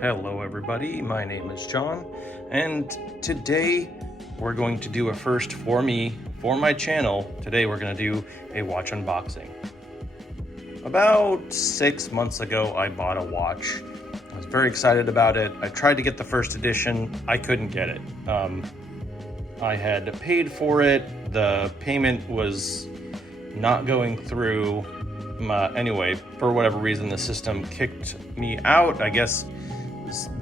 Hello everybody, my name is John, and today we're going to do a first for me, for my channel. Today we're going to do a watch unboxing. About 6 months ago, I bought a watch. I was very excited about it. I tried to get the first edition. I couldn't get it. I had paid for it. The payment was not going through. Anyway, for whatever reason, the system kicked me out. I guess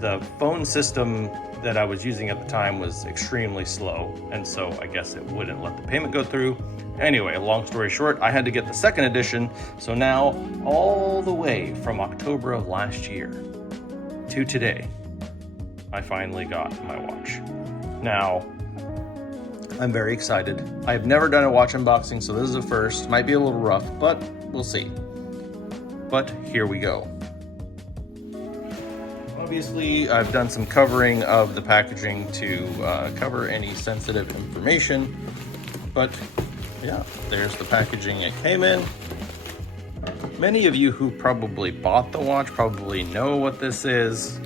the phone system that I was using at the time was extremely slow, and so I guess it wouldn't let the payment go through. Anyway, long story short, I had to get the second edition, so now all the way from October of last year to today, I finally got my watch. Now, I'm very excited. I've never done a watch unboxing, so this is a first. Might be a little rough, but we'll see. But here we go. Obviously, I've done some covering of the packaging to cover any sensitive information, but yeah, there's the packaging it came in. Many of you who probably bought the watch probably know what this is,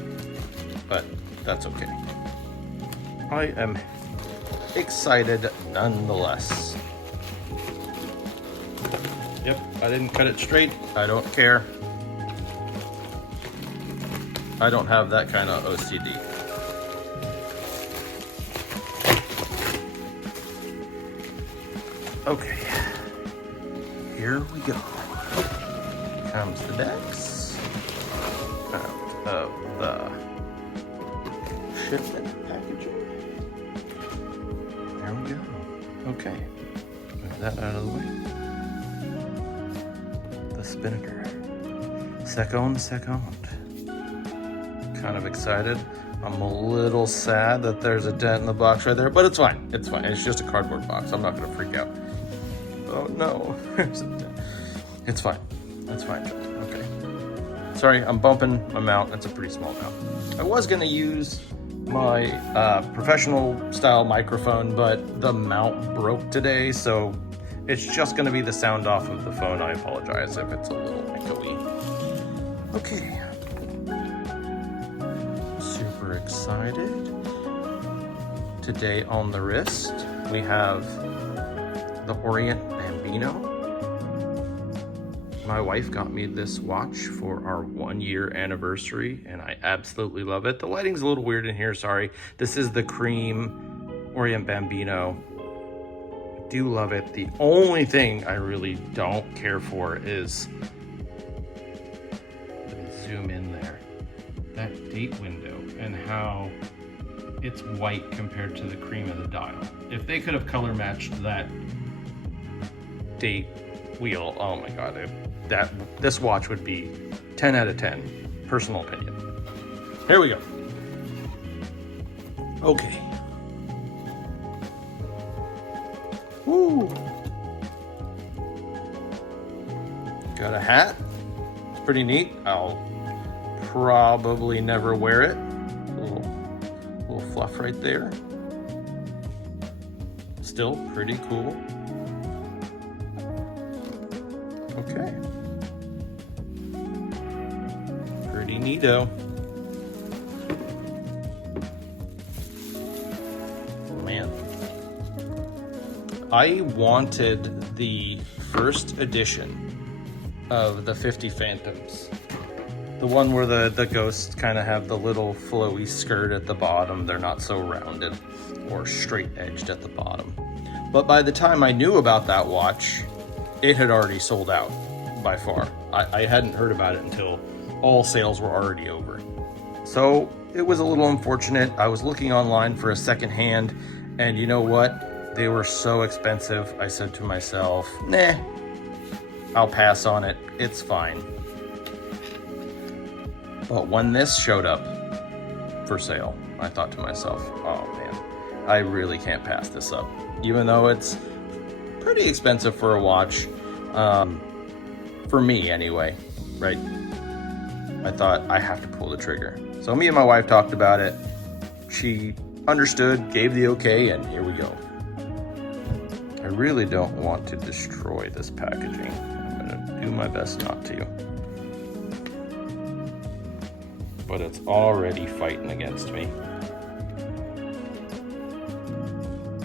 but that's okay. I am excited nonetheless. Yep, I didn't cut it straight. I don't care. I don't have that kind of OCD. Okay, here we go. Comes the decks out of the shipment packaging. There we go. Okay, move that out of the way. The spinnaker. Second. Kind of excited. I'm a little sad that there's a dent in the box right there, but it's fine. It's fine. It's just a cardboard box. I'm not gonna freak out. Oh no, there's a dent. It's fine. That's fine. Okay. Sorry, I'm bumping my mount. That's a pretty small mount. I was gonna use my professional style microphone, but the mount broke today, so it's just gonna be the sound off of the phone. I apologize if it's a little echoey. Okay. Super excited. Today on the wrist, we have the Orient Bambino. My wife got me this watch for our 1-year anniversary, and I absolutely love it. The lighting's a little weird in here, sorry. This is the cream Orient Bambino. I do love it. The only thing I really don't care for is, let me zoom in there, that date window and how it's white compared to the cream of the dial. If they could have color matched that date wheel, oh my god, this watch would be 10 out of 10, personal opinion. Here we go. Okay. Woo. Got a hat. It's pretty neat. I'll probably never wear it. A little fluff right there. Still pretty cool. Okay. Pretty neato. Man. I wanted the first edition of the 50 Phantoms. The one where the ghosts kind of have the little flowy skirt at the bottom. They're not so rounded or straight edged at the bottom. But by the time I knew about that watch, it had already sold out by far. I hadn't heard about it until all sales were already over. So it was a little unfortunate. I was looking online for a second hand, and you know what? They were so expensive. I said to myself, nah, I'll pass on it. It's fine. But when this showed up for sale, I thought to myself, oh man, I really can't pass this up. Even though it's pretty expensive for a watch, for me anyway, right? I thought I have to pull the trigger. So me and my wife talked about it. She understood, gave the okay, and here we go. I I really don't want to destroy this packaging. I'm gonna do my best not to. But it's already fighting against me.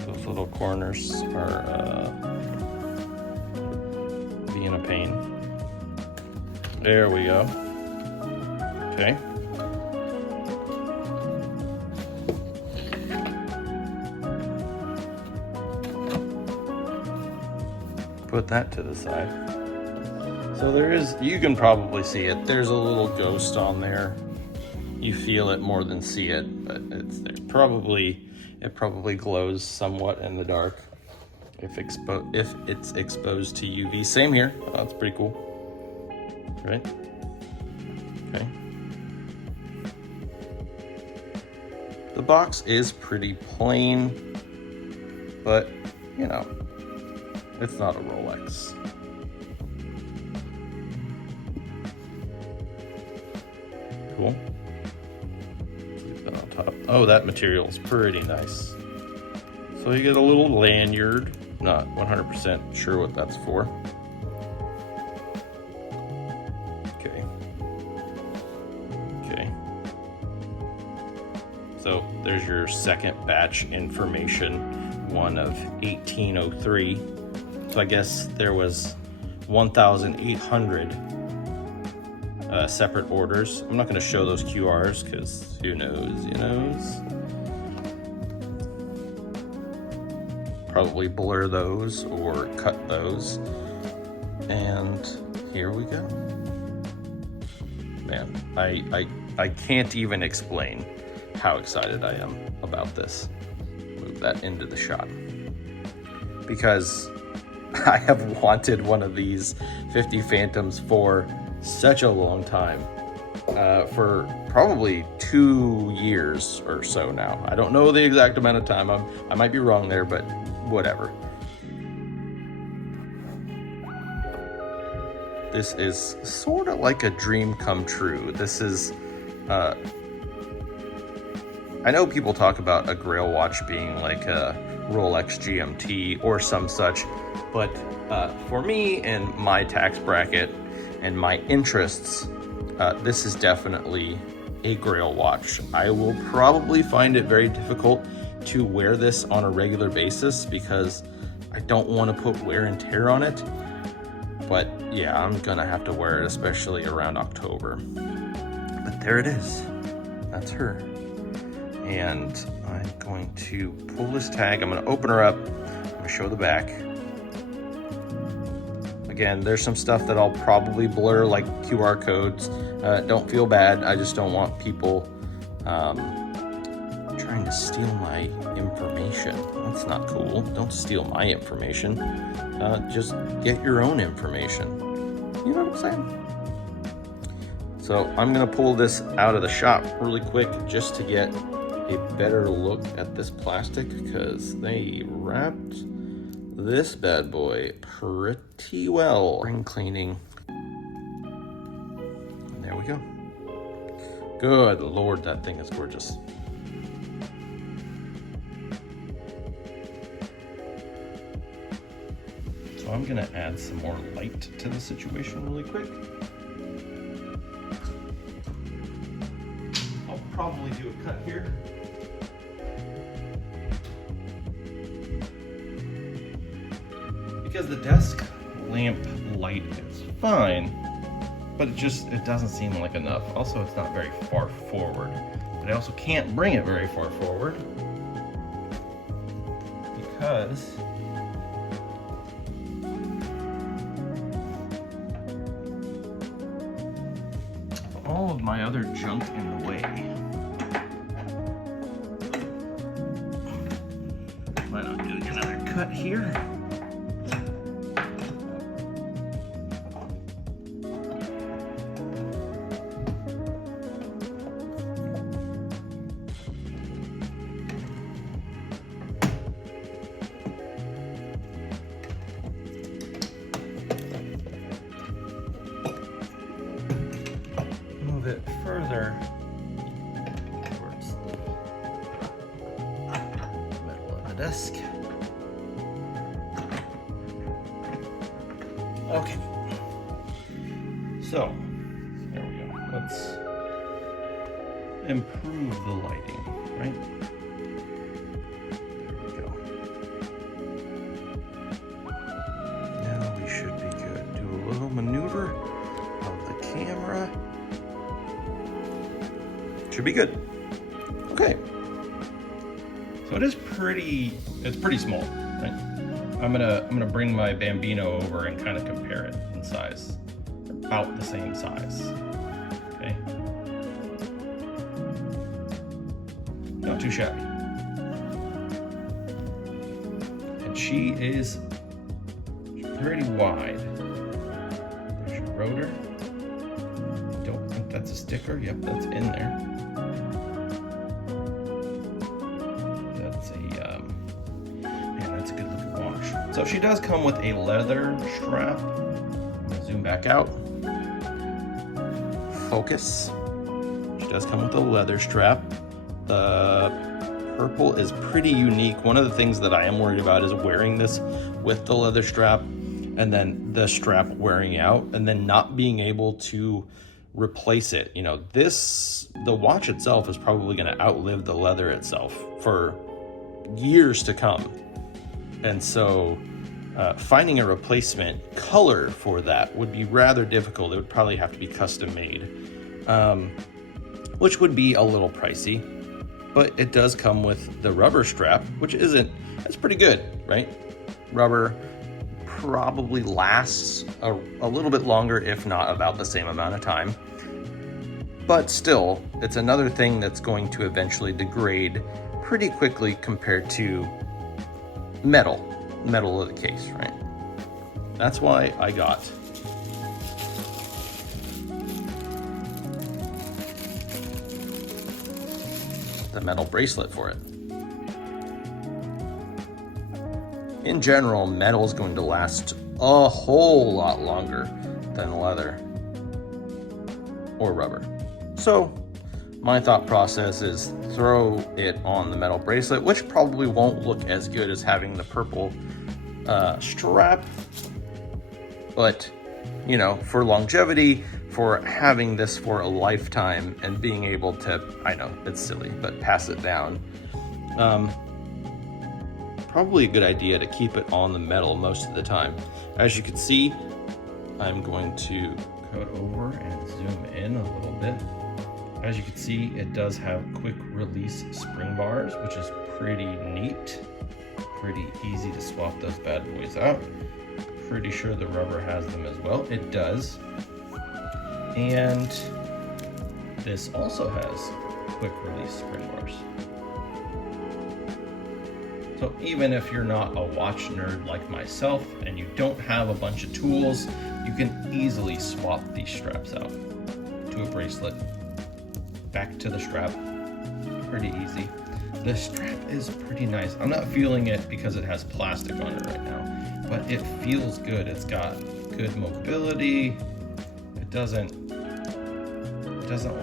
Those little corners are being a pain. There we go. Okay. Put that to the side. So there is, you can probably see it. There's a little ghost on there. You feel it more than see it, but it's there. It probably glows somewhat in the dark if it's exposed to UV. Same here. Oh, that's pretty cool, right? Okay. The box is pretty plain, but you know, it's not a Rolex. Cool. Leave that on top. Oh, that material is pretty nice. So you get a little lanyard. Not 100% sure what that's for. Okay. Okay. So there's your second batch information, one of 1803. So I guess there was 1,800 separate orders. I'm not going to show those QRs because who knows, Probably blur those or cut those. And here we go. Man, I can't even explain how excited I am about this. Move that into the shot. Because I have wanted one of these 50 Phantoms for such a long time, for probably 2 years or so now. I don't know the exact amount of time. I might be wrong there, but whatever. This is sort of like a dream come true. This is, I know people talk about a Grail watch being like a Rolex GMT or some such, but for me and my tax bracket and my interests, this is definitely a Grail watch. I will probably find it very difficult to wear this on a regular basis because I don't want to put wear and tear on it. But yeah, I'm gonna have to wear it, especially around October. But there it is. That's her. And I'm going to pull this tag. I'm gonna open her up. I'm gonna show the back. Again, there's some stuff that I'll probably blur, like QR codes. Don't feel bad. I just don't want people trying to steal my information. That's not cool. Don't steal my information. Just get your own information. You know what I'm saying? So I'm gonna pull this out of the shop really quick just to get a better look at this plastic, because they wrapped this bad boy pretty well. Spring cleaning. And there we go. Good Lord, that thing is gorgeous. So I'm gonna add some more light to the situation really quick. I'll probably do a cut here. Because the desk lamp light is fine, but it doesn't seem like enough. Also, it's not very far forward, but I also can't bring it very far forward because all of my other junk in the way. Why not doing another cut here? Bit further towards the middle of the desk. Okay. So, there we go. Let's improve the lighting, right? There we go. Now we should be good. Do a little maneuver of the camera. Should be good. Okay. So it's pretty small, right? I'm gonna bring my Bambino over and kind of compare it in size. About the same size. Okay. Not too shabby. And she is pretty wide. There's your rotor. Don't think that's a sticker. Yep, that's in there. That's a man, that's a good looking watch. So she does come with a leather strap. I'm gonna zoom back out. Focus. She does come with a leather strap. The purple is pretty unique. One of the things that I am worried about is wearing this with the leather strap and then the strap wearing out and then not being able to replace it. You know, the watch itself is probably going to outlive the leather itself for years to come. And so finding a replacement color for that would be rather difficult. It would probably have to be custom made, which would be a little pricey, but it does come with the rubber strap, which that's pretty good, right? Rubber probably lasts a little bit longer, if not about the same amount of time. But still, it's another thing that's going to eventually degrade pretty quickly compared to metal of the case, right? That's why I got the metal bracelet for it. In general, metal is going to last a whole lot longer than leather or rubber. So my thought process is throw it on the metal bracelet, which probably won't look as good as having the purple strap, but you know, for longevity, for having this for a lifetime and being able to, I know it's silly, but pass it down, probably a good idea to keep it on the metal most of the time. As you can see, I'm going to cut over and zoom in a little bit. As you can see, it does have quick release spring bars, which is pretty neat. Pretty easy to swap those bad boys out. Pretty sure the rubber has them as well. It does. And this also has quick release spring bars. So even if you're not a watch nerd like myself and you don't have a bunch of tools, you can easily swap these straps out to a bracelet, back to the strap, pretty easy. The strap is pretty nice. I'm not feeling it because it has plastic on it right now, but it feels good. It's got good mobility. It doesn't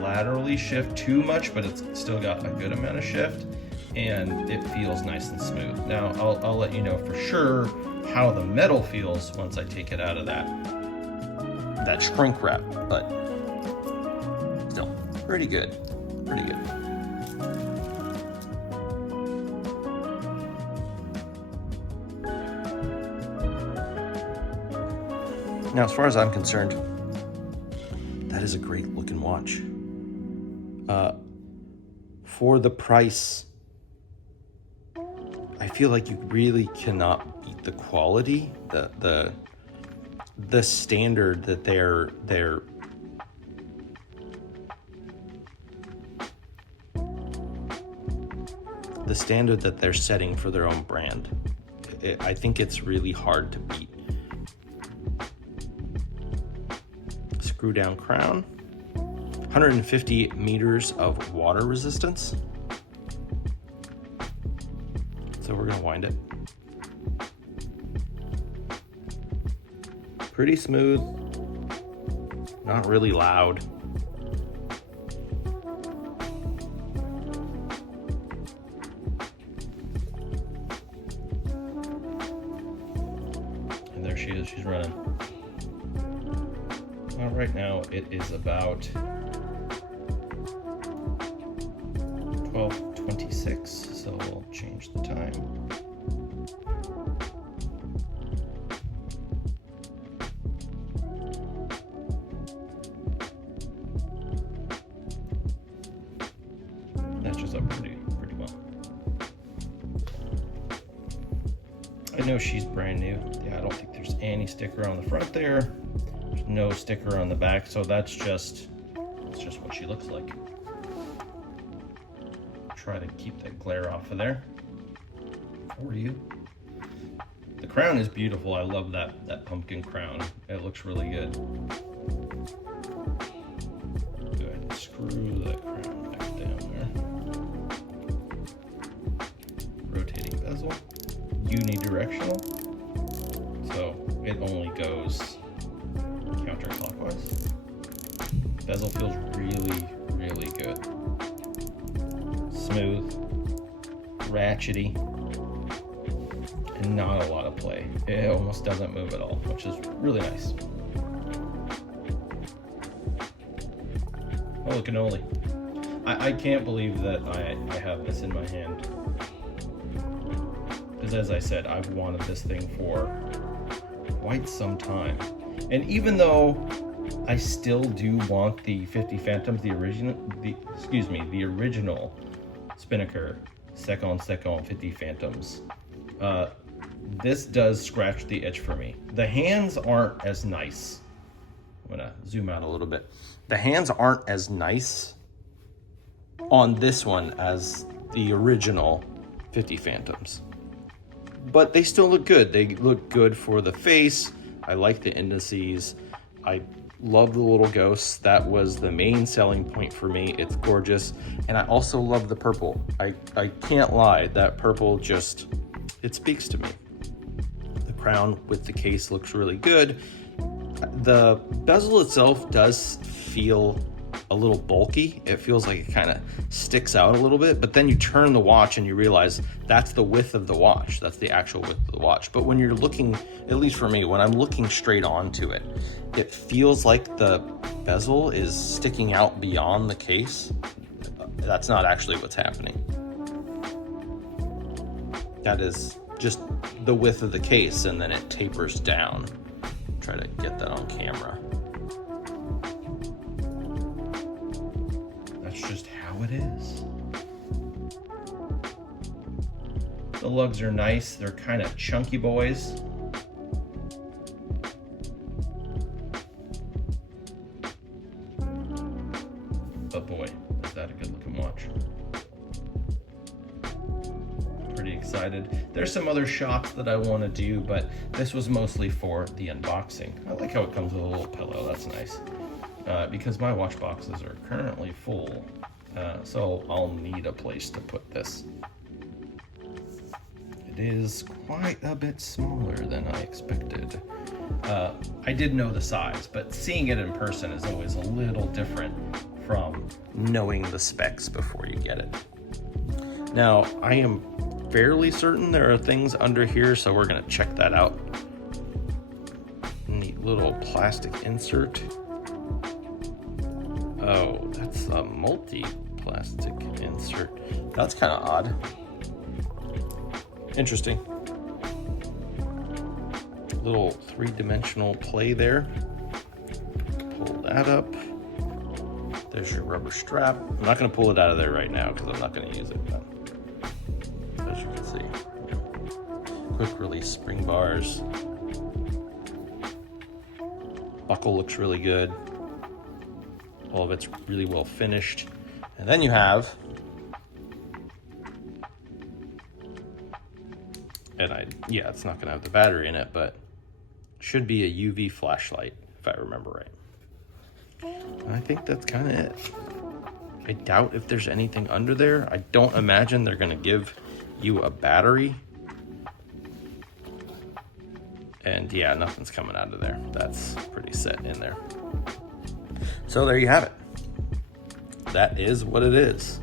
laterally shift too much, but it's still got a good amount of shift, and it feels nice and smooth. Now, I'll let you know for sure how the metal feels once I take it out of that shrink wrap, but still pretty good, pretty good. Now, as far as I'm concerned, that is a great looking watch. For the price, I feel like you really cannot beat the quality, the standard that they're the standard that they're setting for their own brand. I think it's really hard to beat. Screw down crown, 150 meters of water resistance. So we're gonna wind it. Pretty smooth, not really loud. And there she is, she's running. So right now it is about 12:26, so we'll change the time. Matches up pretty well. I know she's brand new. Yeah, I don't think there's any sticker on the front there. There's no sticker on the back, so that's just what she looks like. Try to keep that glare off of there for you. The crown is beautiful. I love that pumpkin crown. It looks really good. Go ahead and screw the crown back down there. Rotating bezel. Unidirectional, so it only goes counterclockwise. Bezel feels really good. Smooth, ratchety, and not a lot of play. It almost doesn't move at all, which is really nice. Holy cannoli. I can't believe that I have this in my hand. Because as I said, I've wanted this thing for quite some time. And even though I still do want the 50 Phantoms, the original Spinnaker Second 50 Phantoms, this does scratch the itch for me. The hands aren't as nice. I'm gonna zoom out a little bit. The hands aren't as nice on this one as the original 50 Phantoms. But they still look good. They look good for the face. I like the indices. I love the little ghosts. That was the main selling point for me. It's gorgeous. And I also love the purple. I can't lie. That purple just, it speaks to me. The crown with the case looks really good. The bezel itself does feel a little bulky. It feels like it kind of sticks out a little bit, but then you turn the watch and you realize that's the width of the watch. That's the actual width of the watch. But when you're looking, at least for me, when I'm looking straight onto it, it feels like the bezel is sticking out beyond the case. That's not actually what's happening. That is just the width of the case, and then it tapers down. Try to get that on camera. That's just how it is. The lugs are nice. They're kind of chunky boys. But boy, is that a good looking watch. Pretty excited. There's some other shots that I want to do, but this was mostly for the unboxing. I like how it comes with a little pillow. That's nice. Because my watch boxes are currently full, so I'll need a place to put this. It is quite a bit smaller than I expected. I did know the size, but seeing it in person is always a little different from knowing the specs before you get it. Now, I am fairly certain there are things under here, so we're gonna check that out. Neat little plastic insert. Oh, that's a multi-plastic insert. That's kind of odd. Interesting. Little three-dimensional play there. Pull that up. There's your rubber strap. I'm not going to pull it out of there right now because I'm not going to use it. But as you can see, quick release spring bars. Buckle looks really good. All of it's really well finished. And then you have, yeah, it's not gonna have the battery in it, but should be a UV flashlight, if I remember right. And I think that's kind of it. I doubt if there's anything under there. I don't imagine they're gonna give you a battery. And yeah, nothing's coming out of there. That's pretty set in there. So there you have it. That is what it is.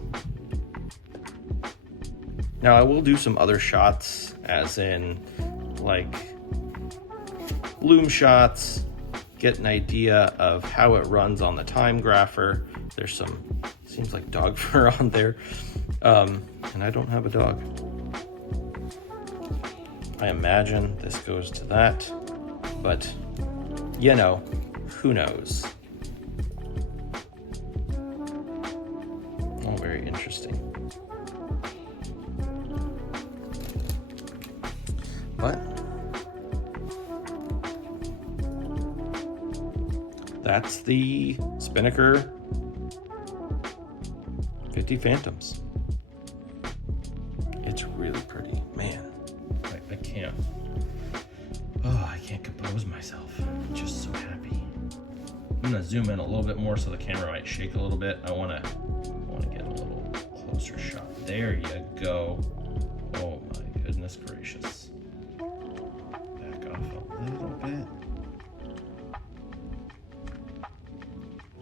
Now I will do some other shots, as in like loom shots, get an idea of how it runs on the time grapher. There's some, seems like dog fur on there. And I don't have a dog. I imagine this goes to that, but you know, who knows? Oh, very interesting. But that's the Spinnaker 50 Phantoms. It's really pretty, man. I can't. Oh, I can't compose myself. I'm just so happy. I'm gonna zoom in a little bit more so the camera might shake a little bit. I wanna get a little closer shot. There you go. Oh my goodness gracious. Back off a little bit.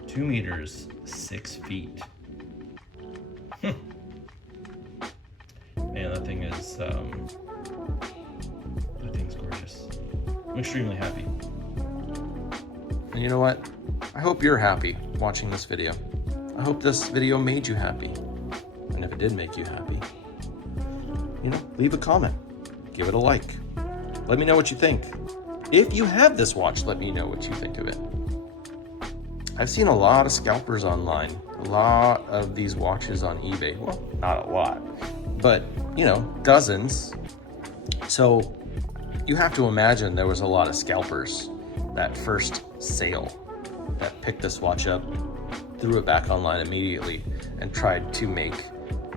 2 meters, 6 feet. Man, that thing's gorgeous. I'm extremely happy. And you know what? I hope you're happy watching this video. I hope this video made you happy. And if it did make you happy, you know, leave a comment, give it a like. Let me know what you think. If you have this watch, let me know what you think of it. I've seen a lot of scalpers online, a lot of these watches on eBay. Well, not a lot, but you know, dozens. So you have to imagine there was a lot of scalpers that first sale that picked this watch up, threw it back online immediately, and tried to make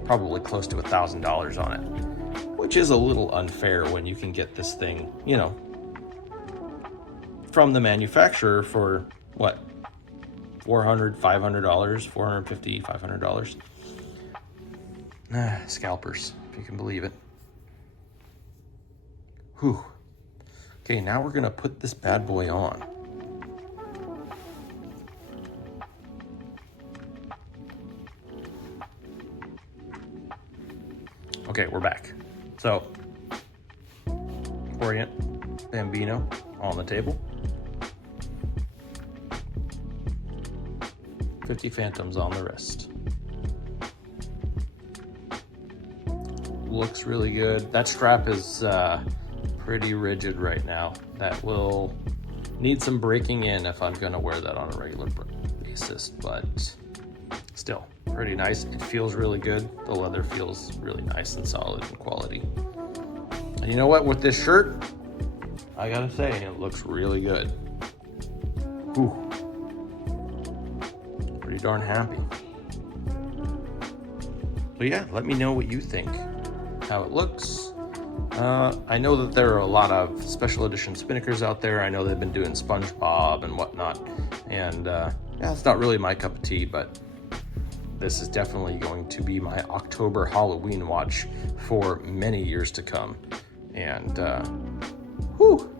probably close to $1,000 on it, which is a little unfair when you can get this thing, you know, from the manufacturer for what? $400, $500, $450, $500. Scalpers, if you can believe it. Whew. Okay, now we're gonna put this bad boy on. Okay, we're back. So, Orient Bambino on the table. 50 Phantoms on the wrist. Looks really good. That strap is pretty rigid right now. That will need some breaking in if I'm gonna wear that on a regular basis, but still pretty nice. It feels really good. The leather feels really nice and solid in quality. And you know what, with this shirt, I gotta say, it looks really good. Whew. Pretty darn happy. So yeah, let me know what you think, how it looks. I know that there are a lot of special edition Spinnakers out there. I know they've been doing SpongeBob and whatnot, and yeah, it's not really my cup of tea, but this is definitely going to be my October Halloween watch for many years to come. And whew,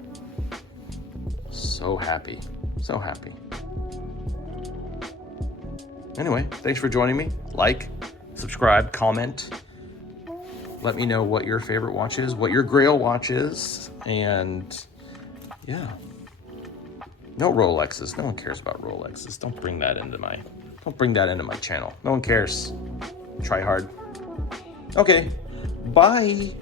so happy, so happy. Anyway, thanks for joining me. Like, subscribe, comment. Let me know what your favorite watch is, what your grail watch is, and yeah. No Rolexes. No one cares about Rolexes. Don't bring that into my channel. No one cares. Try hard. Okay. Bye.